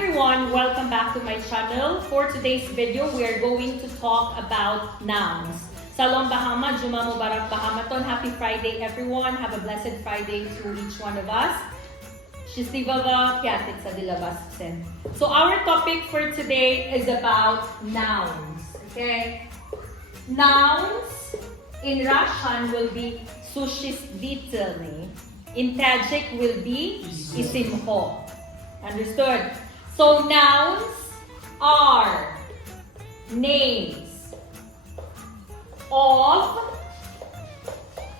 everyone, welcome back to my channel. For today's video, we are going to talk about nouns. Salom Bahama, Juma Mubarak Bahamaton. Happy Friday everyone. Have a blessed Friday to each one of us. Shistivava Piatit sa dilabas sen. So our topic for today is about nouns. Okay? Nouns in Russian will be Существительные. In Tajik will be Исмҳо. Understood? So nouns are names of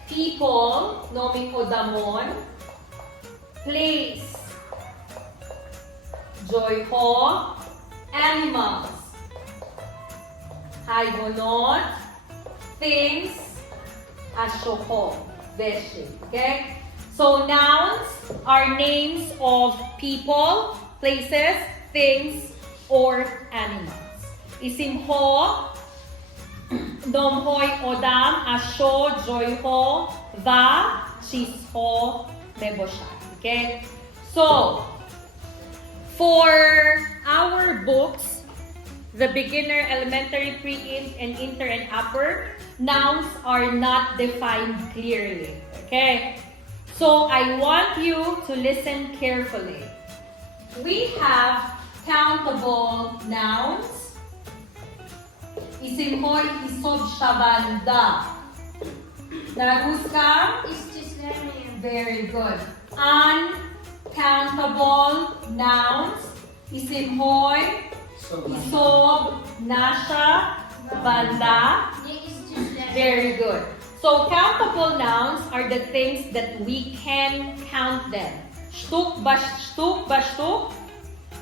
people, nomi odamon, place, joyho, animals, hayvonot, things, ashoho, veshi. Okay? So nouns are names of people, places, things, or animals. Isimho, domhoy odam, asho, joyho, va, chisho, meboshat. Okay? So, for our books, the beginner, elementary, pre-int, and inter and upper, nouns are not defined clearly. Okay? So, I want you to listen carefully. We have countable nouns. Isimhoy isob shabanda. Naruska? Very good. Uncountable nouns. Isimhoy isob nasha banda. Very good. So, countable nouns are the things that we can count them. Shtuk ba shtuk,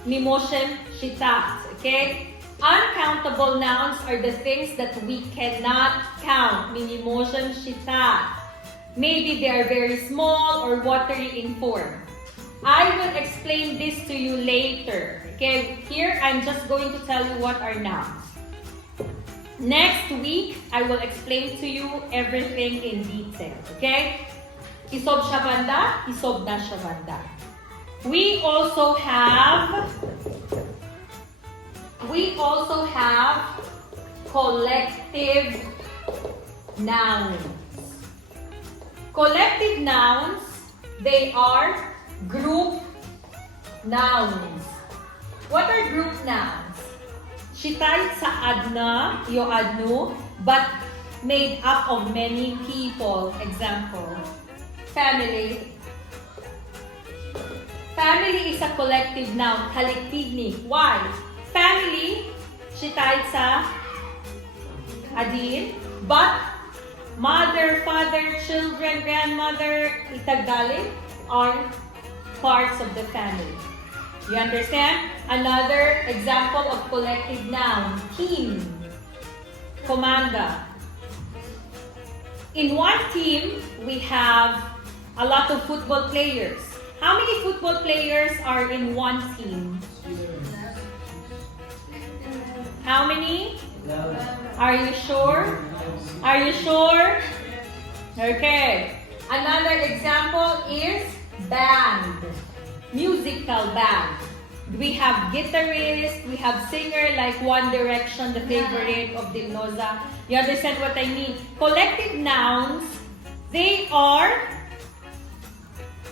mimoshem shitat. Okay? Uncountable nouns are the things that we cannot count. Minimoshem shitat. Maybe they are very small or watery in form. I will explain this to you later. Okay? Here, I'm just going to tell you what are nouns. Next week, I will explain to you everything in detail. Okay? Isob shabanda, isob na shabanda. We also have collective nouns. Collective nouns, they are group nouns. What are group nouns? Shitay sa adna, yo adnu, but made up of many people. Example, family. Family is a collective noun, kolektivni. Why? Family, shitay sa adin, but mother, father, children, grandmother, itagdalin are parts of the family. You understand? Another example of collective noun, team, commander. In one team, we have a lot of football players. How many football players are in one team? How many? Are you sure? Are you sure? Okay. Another example is band. Musical band. We have guitarist, we have singer like One Direction, the favorite of Dilnoza. You understand what I mean? Collective nouns, they are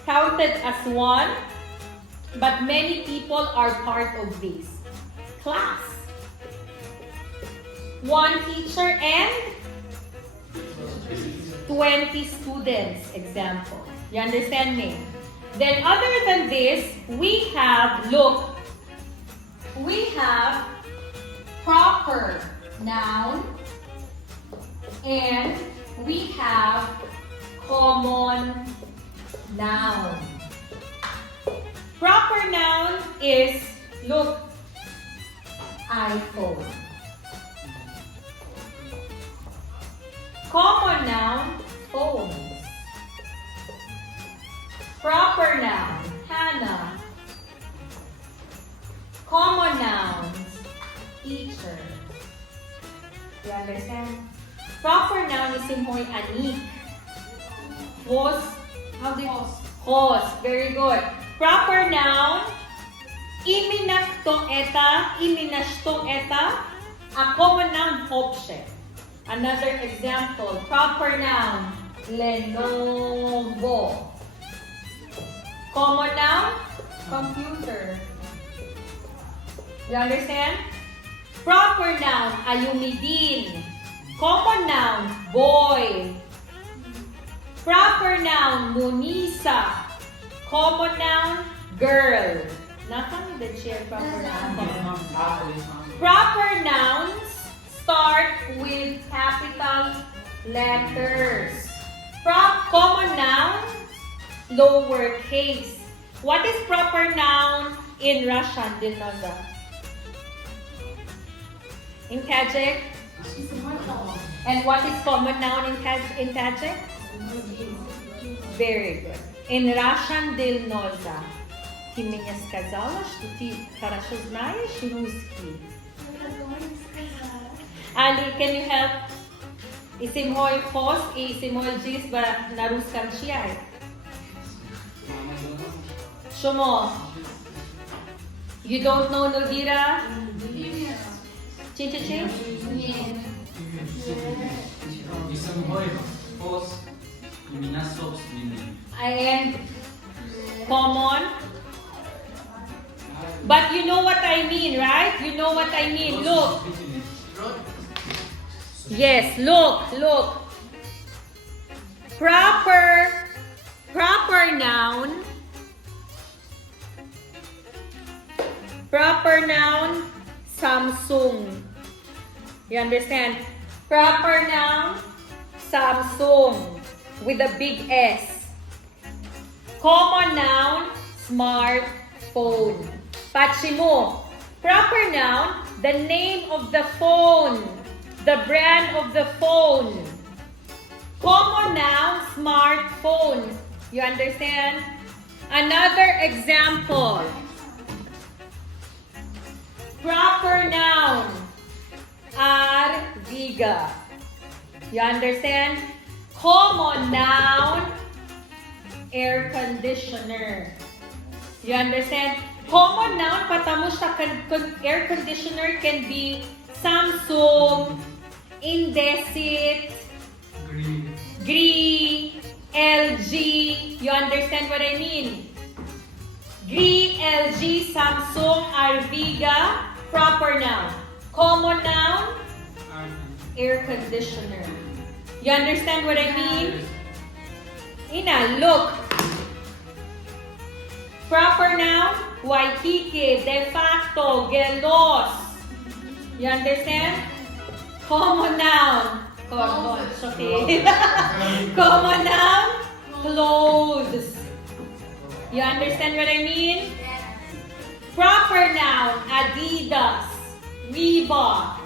counted as one, but many people are part of this. Class. One teacher and 20 students, example. You understand me? Then other than this, we have, look, we have proper noun and we have common noun. Proper noun is, look, iPhone. Common noun, phone. Proper noun, Hannah. Common nouns, teacher. You understand? Proper noun is Imoy anik. Host. How do you host? Host. Very good. Proper noun, Iminakto eta, iminashto eta, a common noun object. Another example, proper noun, Lenovo. Common noun, computer. You understand? Proper noun, Ayumidin. Common noun, boy. Proper noun, Munisa. Common noun, girl. Nothing that share proper noun. Proper nouns start with capital letters. Common noun, lowercase. What is proper noun in Russian, Dinoza? In Tajik? And what is common noun in Tajik? Very good. In Russian, Dilnoza. Ты мне сказала, что ты хорошо знаешь русский. Ali, can you help? Исмҳо пост и Исмҳо жист на русском чья? Шумо? You don't know Nudira? Чин-чин-чин? Исмҳо пост имена собственные. And common? But you know what I mean, right? You know what I mean. Look. Yes, look. Proper noun. Proper noun, Samsung. You understand? Proper noun, Samsung with a big S. Common noun, smartphone. Pachimo. Proper noun, the name of the phone, the brand of the phone. Common noun, smartphone. You understand? Another example. Proper noun, Arviga. You understand? Common noun, air conditioner. You understand? Common noun, patamusta air conditioner can be Samsung, Indesit, Gree, LG. You understand what I mean? Gree, LG, Samsung, Arviga, proper noun. Common noun, air conditioner. You understand what I mean? Ina, look. Proper noun, Waikiki, de facto, gelos. You understand? Common noun. Okay. Common noun, clothes. You understand what I mean? Proper noun, Adidas, Reebok.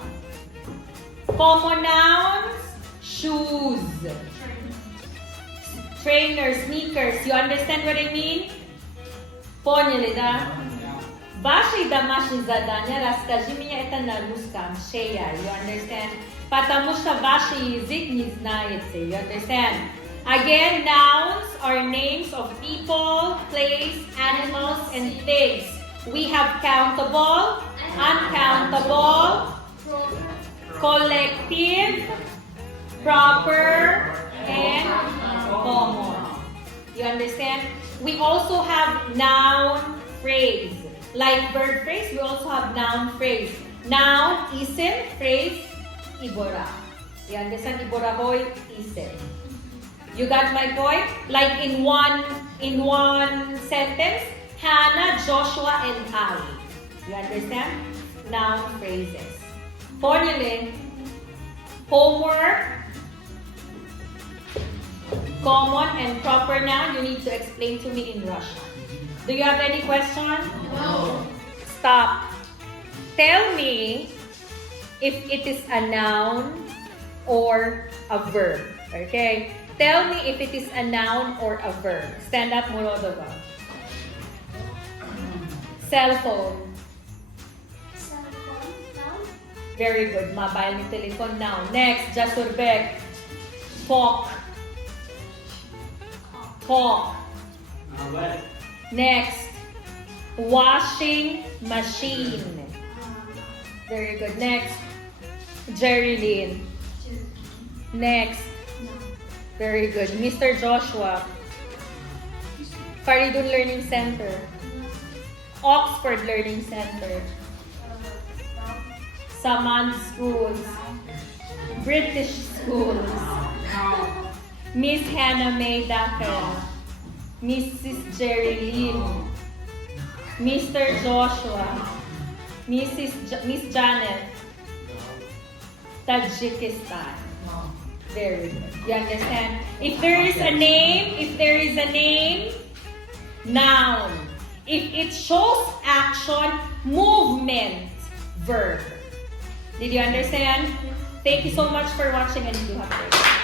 Common nouns, shoes. Trainers, sneakers. You understand what I mean? Поняли, да? Ваши домашние задания расскажи мне это на русском, Шея. You understand? Потому что ваш язык не знаете. You understand? Again, nouns are names of people, place, animals, and things. We have countable, uncountable, collective, proper, and common. You understand? We also have noun phrase. Like verb phrase, we also have noun phrase. Noun, isim, phrase, ibora. You understand? Ibora hoy, isim. You got my point? Like in one sentence, Hannah, Joshua, and Ali. You understand? Noun phrases. Formulae, homework, common and proper noun, you need to explain to me in Russian. Do you have any question? No. Stop. Tell me if it is a noun or a verb. Okay? Tell me if it is a noun or a verb. Stand up, Morodova. Cell phone. Cell phone, noun. Very good. Mobile ni telephone noun. Next, Jasurbek. Fork. Fork. Next, Washing machine. Very good. Next. Jerilyn. Next. Very good. Mr. Joshua. Faridun Learning Center. Oxford Learning Center. Saman Schools. British Schools. Miss Hannah May Dakel. Mrs. Jerilyn. Mr. Joshua. Miss Janet. Tajikistan. Very good. You understand? If there is a name, noun. If it shows action, movement, verb. Did you understand? Thank you so much for watching and do have a great day.